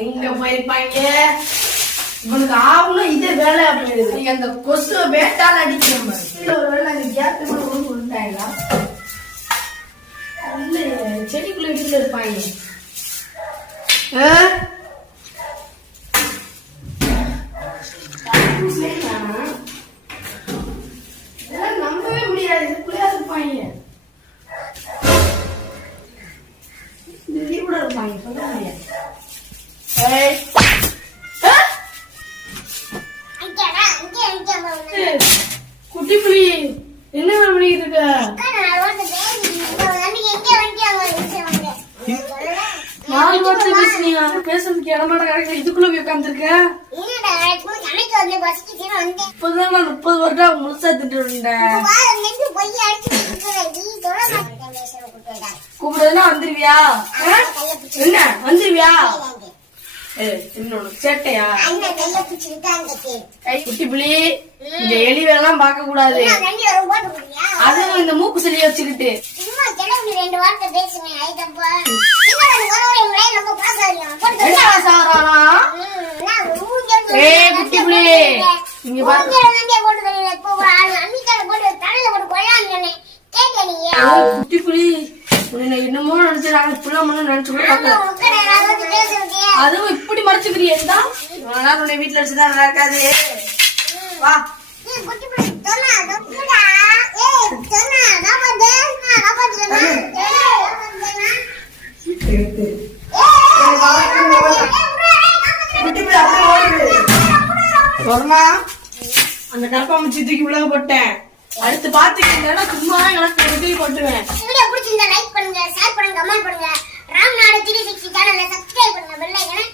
எங்க போயிருப்பாங்க இவனுக்கு ஆகணும் இதே வேலை அப்படி அந்த கொசு வேட்டால் அடிக்கிற ஒரு வேலை அங்க கேப் சொல்லிட்டாங்களா செடிக்குள்ள வீட்டுல இருப்பாங்க நம்பவே முடியாது இதுக்குள்ளே இருப்பாங்க கூட இருப்பாங்க சொல்ல முடியாது குட்டி புலி என்ன பண்ணிட்டு இருக்க பேசுறதுக்கு இடமாட்ட கிடைக்கல இதுக்குள்ள போய் உட்காந்துருக்க இப்பதான் நான் 30 வருடம் முழுசா திட்டு கூப்பிடுறதுனா வந்துருவியா என்ன வந்துருவியா சேட்டையா குட்டி புலி இந்த எலி வேலாம் பாக்க கூடாது அதுவும் இந்த மூக்கு செடியை வச்சுக்கிட்டு குட்டி புலி இங்க குட்டி புலி என்னமோ நினைச்சாங்க புள்ள மண்ணு நினைச்சு அதுவும் இப்படி மறைச்சுக்கிறியா உன்னை வீட்டுல வச்சுதான் நல்லா இருக்காது வா அந்த கரப்பாம்பூச்சி தூக்கி உலக போட்டேன் அடுத்து பாத்துக்கிட்டா சும்மா எனக்கு தூக்கி போட்டுவேன் லைக் பண்ணுங்க ஷேர் பண்ணுங்க கமெண்ட் பண்ணுங்க ராம்நாடு 360 சேனலை சப்ஸ்கிரைப் பண்ணுங்க பெல் ஐகானை